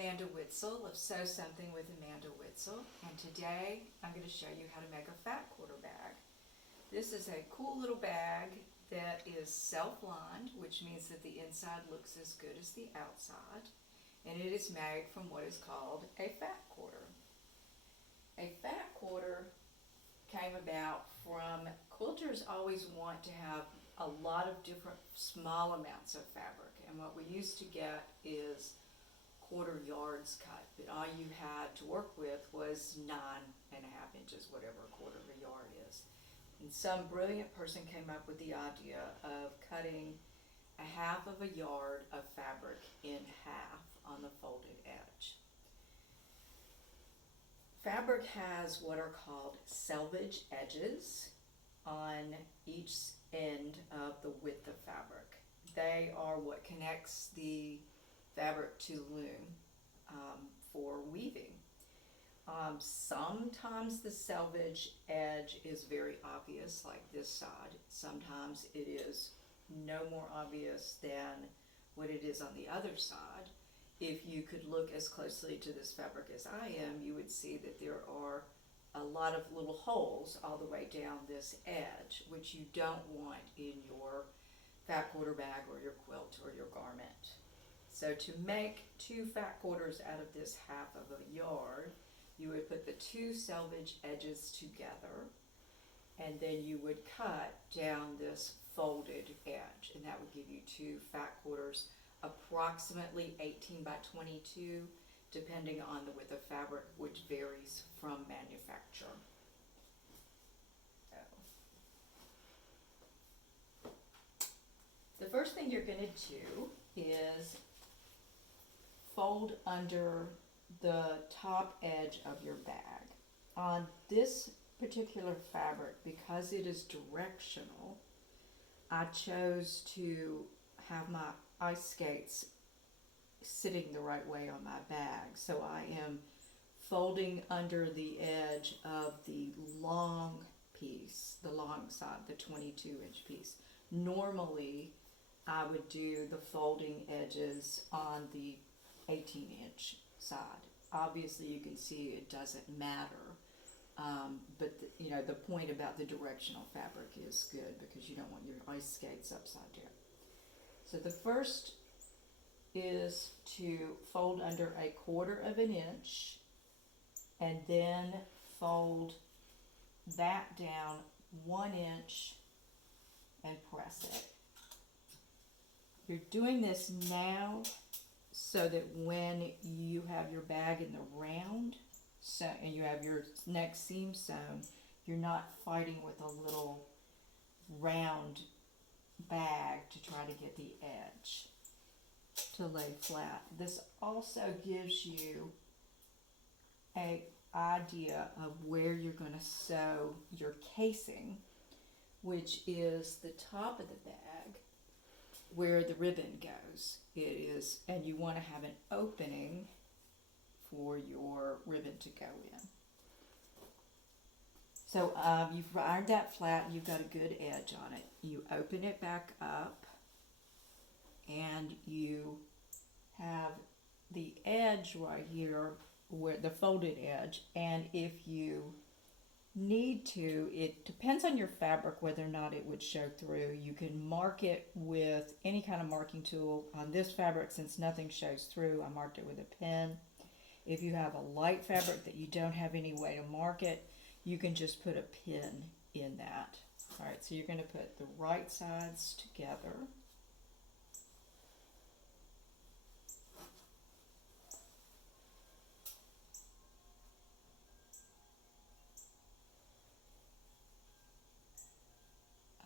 Amanda Witzel of Sew Something with Amanda Witzel, and today I'm going to show you how to make a fat quarter bag. This is a cool little bag that is self-lined, which means that the inside looks as good as the outside, and it is made from what is called a fat quarter. A fat quarter came about from quilters always want to have a lot of different small amounts of fabric, and what we used to get is quarter yards cut, but all you had to work with was 9.5 inches, whatever a quarter of a yard is. And some brilliant person came up with the idea of cutting a half of a yard of fabric in half on the folded edge. Fabric has what are called selvage edges on each end of the width of fabric. They are what connects the fabric to loom for weaving. Sometimes the selvage edge is very obvious, like this side. Sometimes it is no more obvious than what it is on the other side. If you could look as closely to this fabric as I am, you would see that there are a lot of little holes all the way down this edge, which you don't want in your fat quarter bag or your quilt or your garment. So to make two fat quarters out of this half of a yard, you would put the two selvage edges together, and then you would cut down this folded edge, and that would give you two fat quarters, approximately 18 by 22, depending on the width of fabric, which varies from manufacturer. The first thing you're going to do is fold under the top edge of your bag. On this particular fabric, because it is directional, I chose to have my ice skates sitting the right way on my bag. So I am folding under the edge of the long piece, the long side, the 22-inch piece. Normally, I would do the folding edges on the 18-inch side. Obviously, you can see it doesn't matter, but the point about the directional fabric is good because you don't want your ice skates upside down. So the first is to fold under 1/4 inch and then fold that down 1 inch and press it. You're doing this now so that when you have your bag in the round and you have your next seam sewn, you're not fighting with a little round bag to try to get the edge to lay flat. This also gives you an idea of where you're going to sew your casing, which is the top of the bag where the ribbon goes. It is, and you want to have an opening for your ribbon to go in. So you've ironed that flat and you've got a good edge on it. You open it back up and you have the edge right here, where the folded edge, and if you need to, it depends on your fabric whether or not it would show through. You can mark it with any kind of marking tool. On this fabric, since nothing shows through, I marked it with a pen. If you have a light fabric that you don't have any way to mark it, you can just put a pin in that. All right, so you're going to put the right sides together.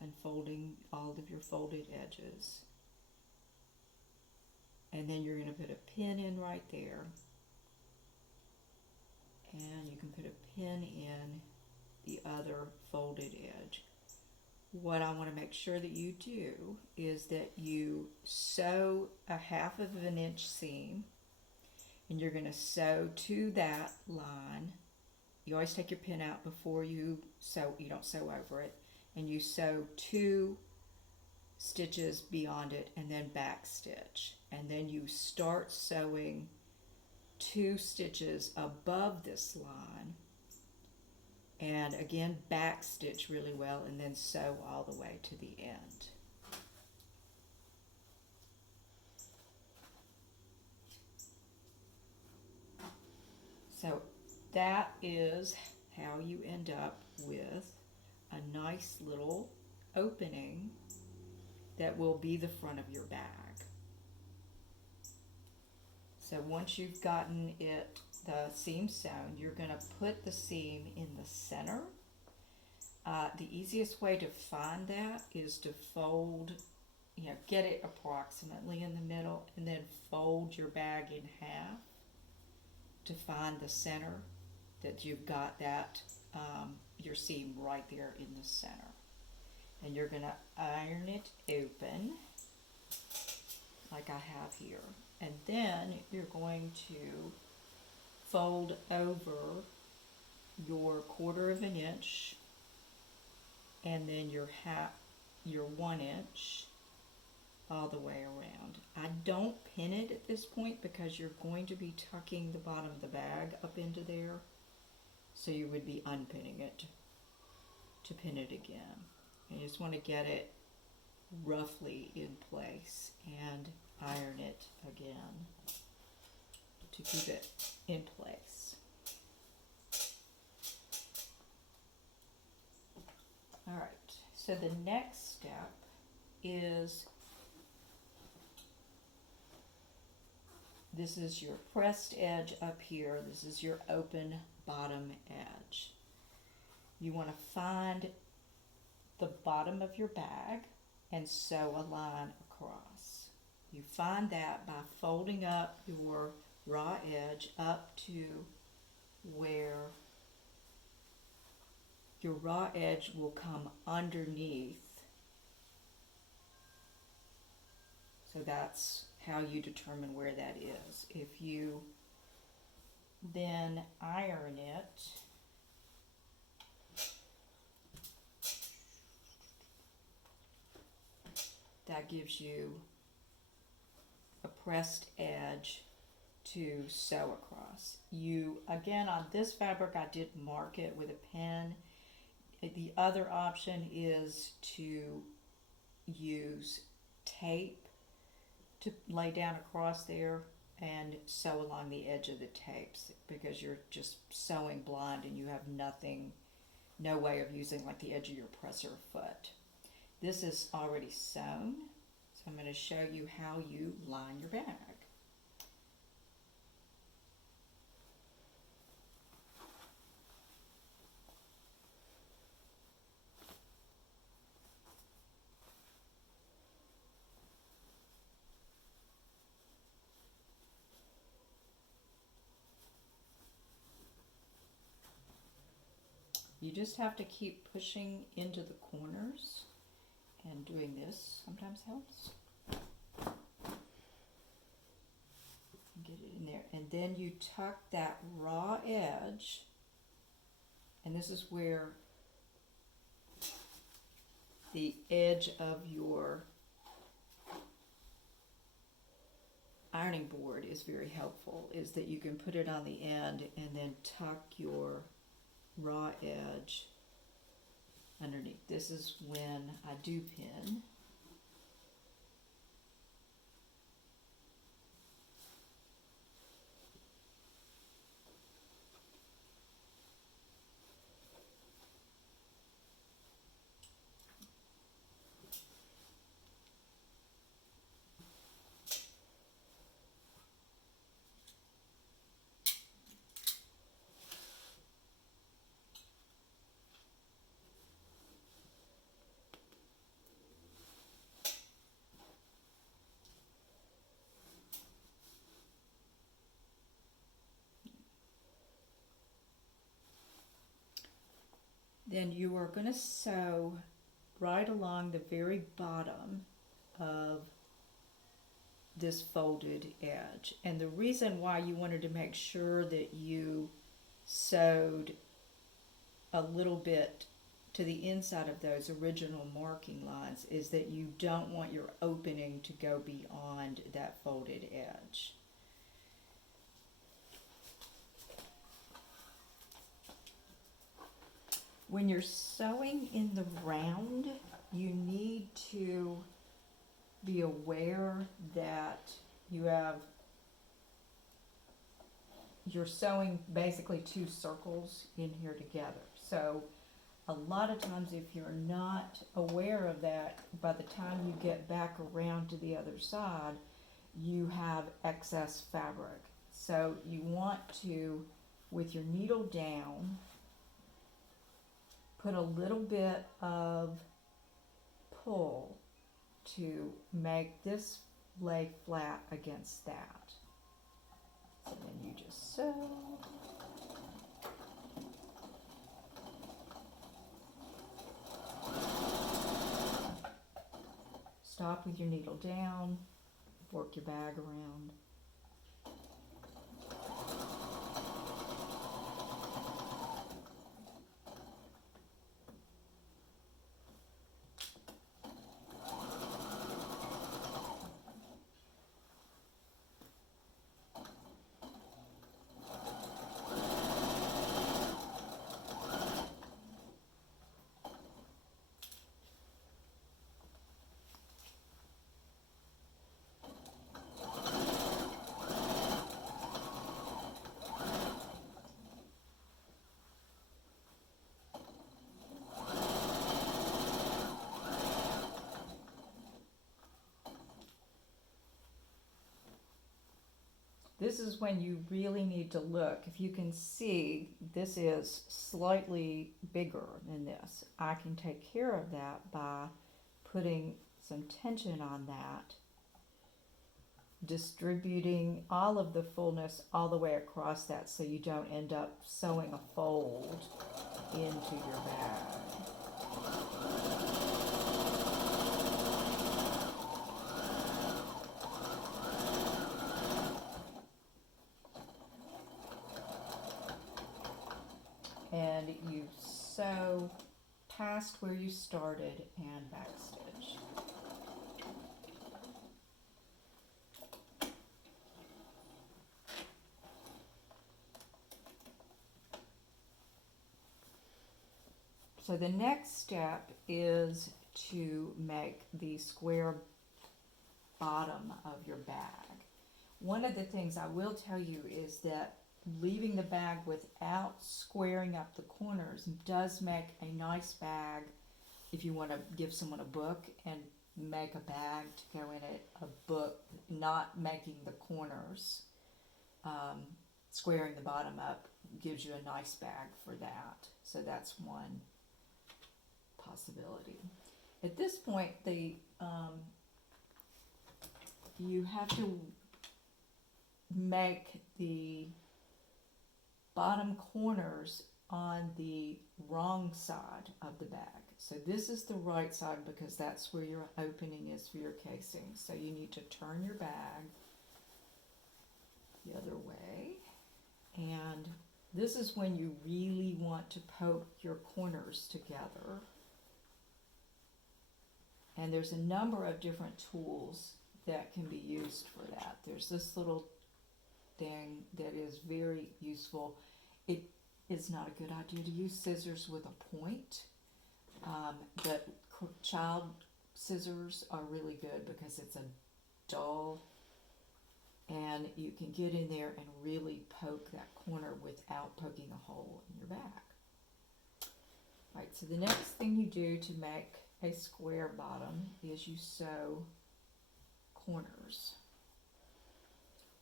Unfolding all of your folded edges. And then you're going to put a pin in right there. And you can put a pin in the other folded edge. What I want to make sure that you do is that you sew a 1/2 inch seam, and you're going to sew to that line. You always take your pin out before you sew. You don't sew over it, and you sew 2 stitches beyond it and then back stitch, and then you start sewing 2 stitches above this line, and again back stitch really well, and then sew all the way to the end. So that is how you end up with a nice little opening that will be the front of your bag. So once you've gotten the seam sewn, you're going to put the seam in the center. The easiest way to find that is to fold, get it approximately in the middle, and then fold your bag in half to find the center, that you've got that your seam right there in the center. And you're going to iron it open like I have here. And then you're going to fold over your 1/4 of an inch, and then your 1 inch all the way around. I don't pin it at this point because you're going to be tucking the bottom of the bag up into there, so you would be unpinning it to pin it again. And you just want to get it roughly in place and iron it again to keep it in place. Alright, so the next step is, this is your pressed edge up here, this is your open bottom edge. You want to find the bottom of your bag and sew a line across. You find that by folding up your raw edge up to where your raw edge will come underneath. So that's how you determine where that is. If you then iron it, that gives you a pressed edge to sew across. Again, on this fabric I did mark it with a pen. The other option is to use tape to lay down across there and sew along the edge of the tapes, because you're just sewing blind and you have no way of using like the edge of your presser foot. This is already sewn, so I'm going to show you how you line your bag. You just have to keep pushing into the corners, and doing this sometimes helps. Get it in there, and then you tuck that raw edge, and this is where the edge of your ironing board is very helpful, is that you can put it on the end and then tuck your raw edge underneath. This is when I do pin. Then you are going to sew right along the very bottom of this folded edge. And the reason why you wanted to make sure that you sewed a little bit to the inside of those original marking lines is that you don't want your opening to go beyond that folded edge. When you're sewing in the round, you need to be aware that you're sewing basically two circles in here together. So a lot of times if you're not aware of that, by the time you get back around to the other side, you have excess fabric. So you want to, with your needle down, put a little bit of pull to make this lay flat against that. So then you just sew. Stop with your needle down, work your bag around. This is when you really need to look. If you can see, this is slightly bigger than this. I can take care of that by putting some tension on that, distributing all of the fullness all the way across that so you don't end up sewing a fold into your bag. And you sew past where you started and backstitch. So the next step is to make the square bottom of your bag. One of the things I will tell you is that leaving the bag without squaring up the corners does make a nice bag if you want to give someone a book and make a bag to go in it, a book, not making the corners, squaring the bottom up gives you a nice bag for that. So that's one possibility. At this point, you have to make the bottom corners on the wrong side of the bag. So this is the right side because that's where your opening is for your casing. So you need to turn your bag the other way. And this is when you really want to poke your corners together. And there's a number of different tools that can be used for that. There's this little thing that is very useful. It is not a good idea to use scissors with a point. But child scissors are really good because it's a dull and you can get in there and really poke that corner without poking a hole in your bag. Right, so the next thing you do to make a square bottom is you sew corners.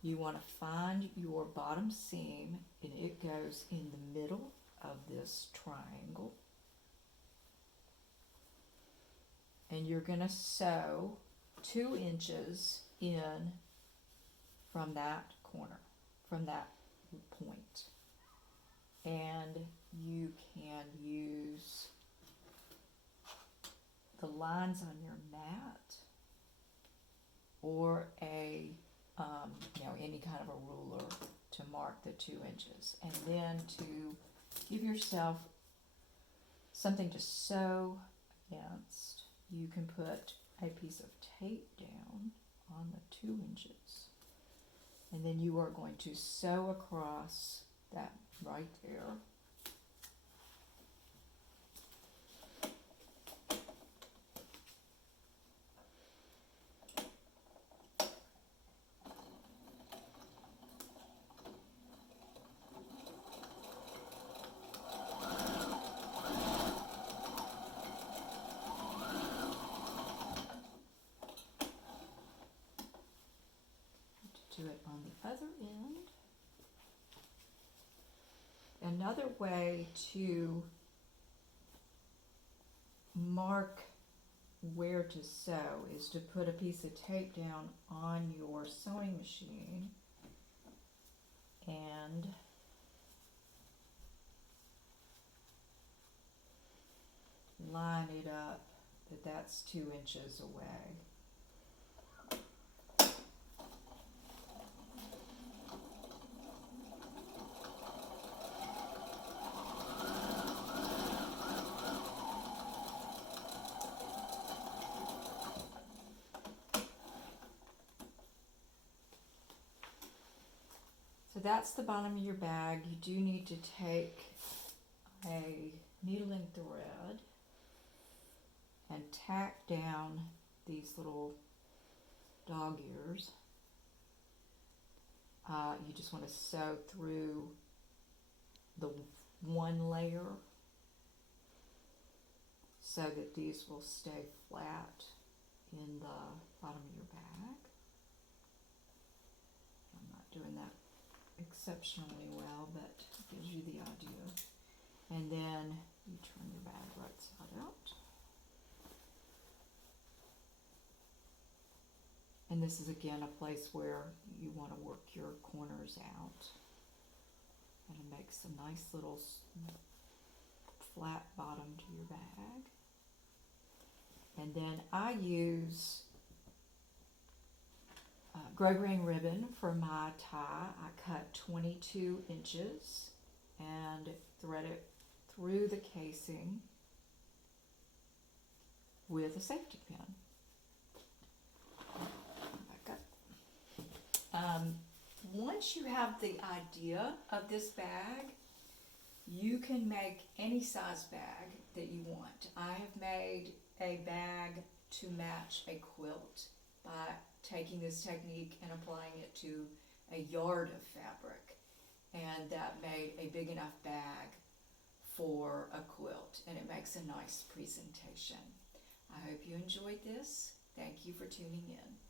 You want to find your bottom seam and it goes in the middle of this triangle. And you're going to sew 2 inches in from that corner, from that point. And you can use the lines on your mat or any kind of a ruler to mark the 2 inches. And then to give yourself something to sew against, you can put a piece of tape down on the 2 inches. And then you are going to sew across that right there. Do it on the other end. Another way to mark where to sew is to put a piece of tape down on your sewing machine and line it up that that's 2 inches away. So that's the bottom of your bag. You do need to take a needling thread and tack down these little dog ears. You just want to sew through the one layer so that these will stay flat in the bottom of your bag. I'm not doing that exceptionally well, but it gives you the idea. And then you turn your bag right side out. And this is again a place where you want to work your corners out. And it makes a nice little flat bottom to your bag. And then I use grosgrain ribbon for my tie. I cut 22 inches and thread it through the casing with a safety pin. Back up. Once you have the idea of this bag, you can make any size bag that you want. I have made a bag to match a quilt by taking this technique and applying it to a yard of fabric, and that made a big enough bag for a quilt, and it makes a nice presentation. I hope you enjoyed this. Thank you for tuning in.